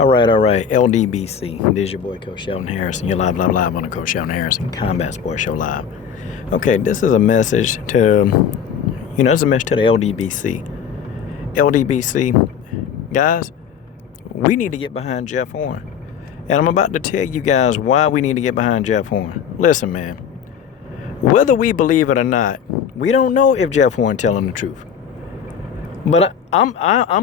All right. LDBC. This is your boy, Coach Sheldon Harrison. You're live on the Coach Sheldon Harrison Combat Sports Show Live. Okay, this is a message to, it's a message to the LDBC. LDBC, guys, we need to get behind Jeff Horn. And I'm about to tell you guys why we need to get behind Jeff Horn. Listen, man, whether we believe it or not, we don't know if Jeff Horn telling the truth. But I'm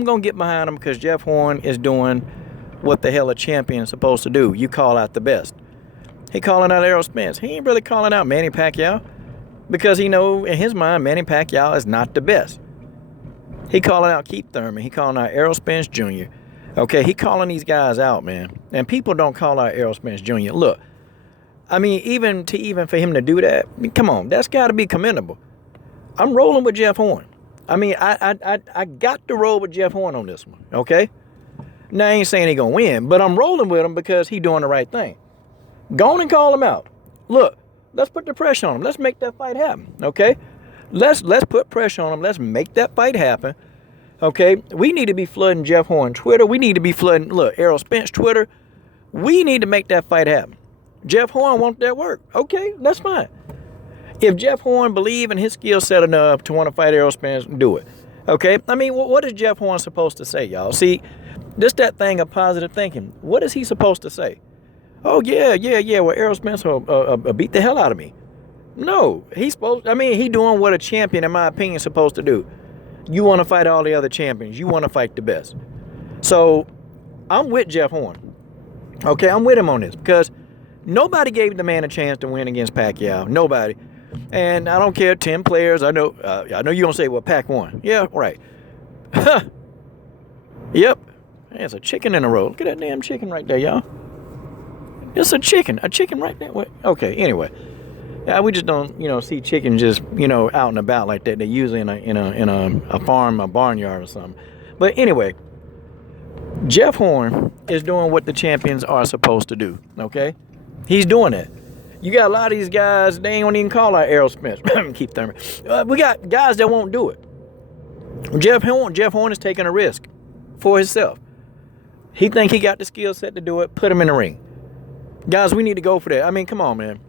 going to get behind him because Jeff Horn is doing what the hell a champion is supposed to do. You call out the best. He calling out Errol Spence. He ain't really calling out Manny Pacquiao because he know in his mind Manny Pacquiao is not the best. He calling out Keith Thurman. He calling out Errol Spence Jr. Okay, he calling these guys out, man. And people don't call out Errol Spence Jr. Look, I mean, even for him to do that, I mean, come on, that's got to be commendable. I'm rolling with Jeff Horn. I mean, I got to roll with Jeff Horn on this one, okay? Now, I ain't saying he gonna win, but I'm rolling with him because he doing the right thing. Go on and call him out. Look, let's put the pressure on him. Let's make that fight happen, okay? Let's put pressure on him. Let's make that fight happen, okay? We need to be flooding Jeff Horn Twitter. We need to be flooding, look, Errol Spence Twitter. We need to make that fight happen. Jeff Horn wants that work. Okay, that's fine. If Jeff Horn believe in his skill set enough to want to fight Errol Spence, do it. Okay? I mean, what is Jeff Horn supposed to say, y'all? See, this that thing of positive thinking. What is he supposed to say? Oh, yeah. Well, Errol Spence will beat the hell out of me. No. He doing what a champion, in my opinion, is supposed to do. You want to fight all the other champions. You want to fight the best. So, I'm with Jeff Horn. Okay? I'm with him on this because nobody gave the man a chance to win against Pacquiao. Nobody. And I don't care, 10 players. I know you're going to say, well, Pac won. Yeah, right. Yep. There's a chicken in a row. Look at that damn chicken right there, y'all. It's a chicken right there. Okay, anyway. Yeah, we just don't, see chicken just, out and about like that. They're usually in a farm, a barnyard or something. But anyway, Jeff Horn is doing what the champions are supposed to do, okay? He's doing it. You got a lot of these guys, they ain't even call out Errol Spence. Keep Thurman. We got guys that won't do it. Jeff Horn is taking a risk for himself. He think he got the skill set to do it. Put him in the ring. Guys, we need to go for that. I mean, come on, man.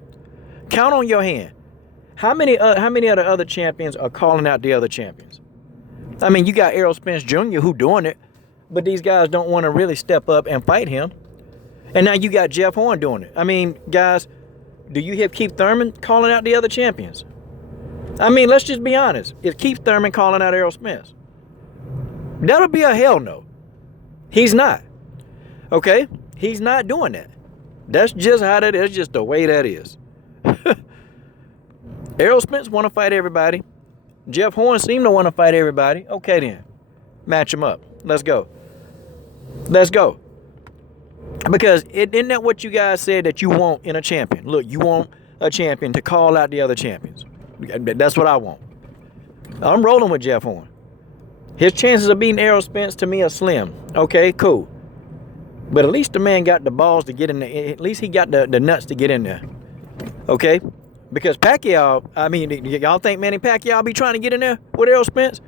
Count on your hand. How many of the other champions are calling out the other champions? I mean, you got Errol Spence Jr. who doing it, but these guys don't want to really step up and fight him. And now you got Jeff Horn doing it. I mean, guys, do you have Keith Thurman calling out the other champions? I mean, let's just be honest. Is Keith Thurman calling out Errol Spence? That'll be a hell no. He's not. Okay? He's not doing that. That's just how that is. Just the way that is. Errol Spence want to fight everybody. Jeff Horn seemed to want to fight everybody. Okay then. Match them up. Let's go. Let's go. Because isn't that what you guys said that you want in a champion? Look, you want a champion to call out the other champions. That's what I want. I'm rolling with Jeff Horn. His chances of beating Errol Spence to me are slim. Okay, cool. But at least the man got the balls to get in there. At least he got the nuts to get in there. Okay? Because Pacquiao, I mean, y'all think Manny Pacquiao be trying to get in there with Errol Spence?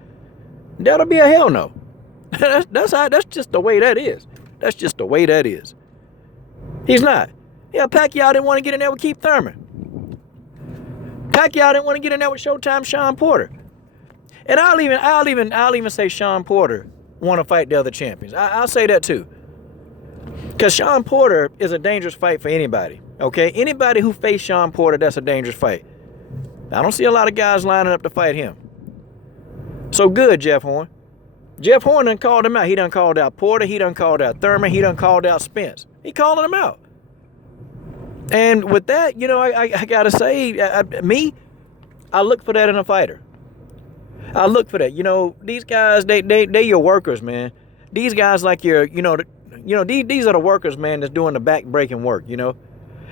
That'll be a hell no. That's just the way that is. That's just the way that is. He's not. Yeah, Pacquiao didn't want to get in there with Keith Thurman. Pacquiao didn't want to get in there with Showtime Sean Porter. And I'll even say Sean Porter want to fight the other champions. I'll say that too. Because Sean Porter is a dangerous fight for anybody. Okay? Anybody who faced Sean Porter, that's a dangerous fight. I don't see a lot of guys lining up to fight him. So good, Jeff Horn. Jeff Horn done called him out. He done called out Porter. He done called out Thurman. He done called out Spence. He calling them out. And with that, I got to say, I look for that in a fighter. I look for that. These guys, they your workers, man. These guys like these are the workers, man, that's doing the back-breaking work, Your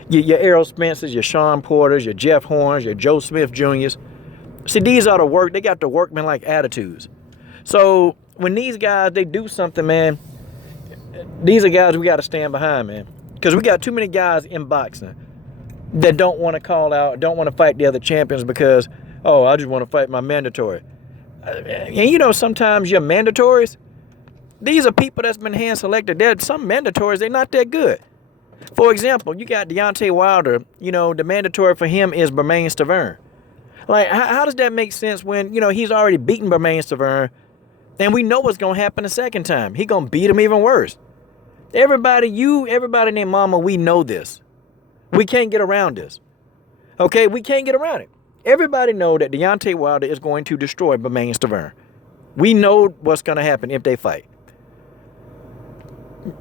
Errol Spences, your Sean Porters, your Jeff Horns, your Joe Smith Jr.'s. See, these are the work. They got the workman-like attitudes. So when these guys, they do something, man, these are guys we got to stand behind, man. Because we got too many guys in boxing that don't want to call out, don't want to fight the other champions because, I just want to fight my mandatory. And sometimes your mandatories, These are people that's been hand selected. There's some mandatories, they're not that good. For example, you got Deontay Wilder, you know, the mandatory for him is Bermane Stiverne. Like, how does that make sense when, you know, he's already beaten Bermane Stiverne, and we know what's going to happen the second time. He going to beat him even worse. Everybody and their mama, we know this. We can't get around this. Okay, we can't get around it. Everybody know that Deontay Wilder is going to destroy Bermane Stiverne. We know what's going to happen if they fight.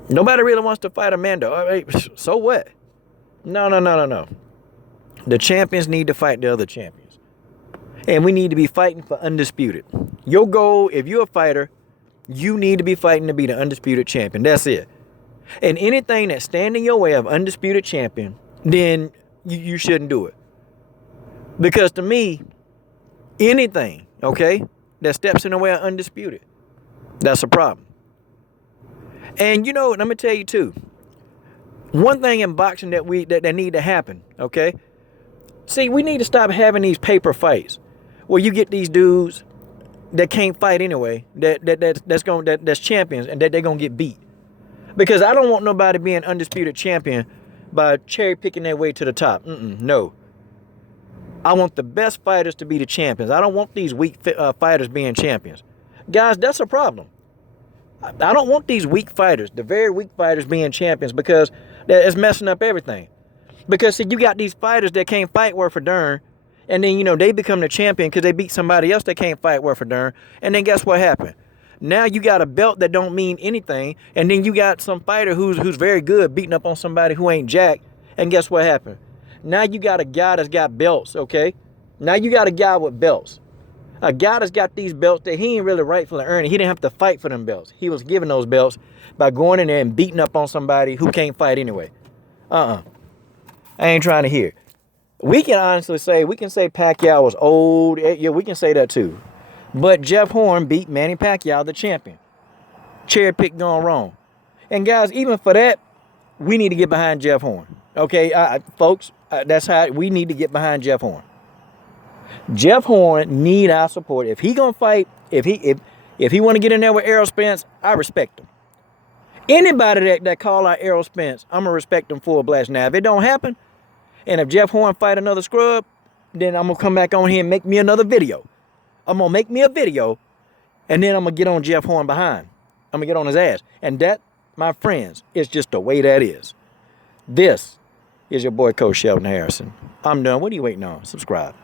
Nobody really wants to fight Amanda. All right, so what? No. The champions need to fight the other champions. And we need to be fighting for undisputed. Your goal, if you're a fighter, you need to be fighting to be the undisputed champion. That's it. And anything that stands in your way of undisputed champion, then you shouldn't do it. Because to me, anything, okay, that steps in the way of undisputed, that's a problem. And you know, let me tell you too, one thing in boxing that need to happen, okay? See, we need to stop having these paper fights where you get these dudes that can't fight anyway, that's champions, and that they're gonna get beat. Because I don't want nobody being undisputed champion by cherry picking their way to the top. No. I want the best fighters to be the champions. I don't want these weak fighters being champions. Guys, that's a problem. I don't want these weak fighters, the very weak fighters, being champions, because it's messing up everything. Because see, you got these fighters that can't fight worth a darn, and then, you know, they become the champion because they beat somebody else that can't fight worth a darn, and then guess what happened? Now you got a belt that don't mean anything, and then you got some fighter who's very good beating up on somebody who ain't jack, and guess what happened? Now you got a guy that's got belts, okay? Now you got a guy with belts. A guy that's got these belts that he ain't really rightfully earned. He didn't have to fight for them belts. He was given those belts by going in there and beating up on somebody who can't fight anyway. I ain't trying to hear. We can honestly say, Pacquiao was old. Yeah, we can say that too. But Jeff Horn beat Manny Pacquiao, the champion. Cherry pick gone wrong. And guys, even for that, we need to get behind Jeff Horn. Okay, folks, that's how we need to get behind Jeff Horn. Jeff Horn need our support. If he gonna fight, if he want to get in there with Errol Spence, I respect him. Anybody that call out Errol Spence, I'm gonna respect him full blast. Now, if it don't happen, and if Jeff Horn fight another scrub, then I'm gonna come back on here and make me another video. I'm gonna make me a video, and then I'm gonna get on Jeff Horn behind. I'm gonna get on his ass, and that, my friends, is just the way that is. This is your boy, Coach Shelton Harrison. I'm done. What are you waiting on? Subscribe.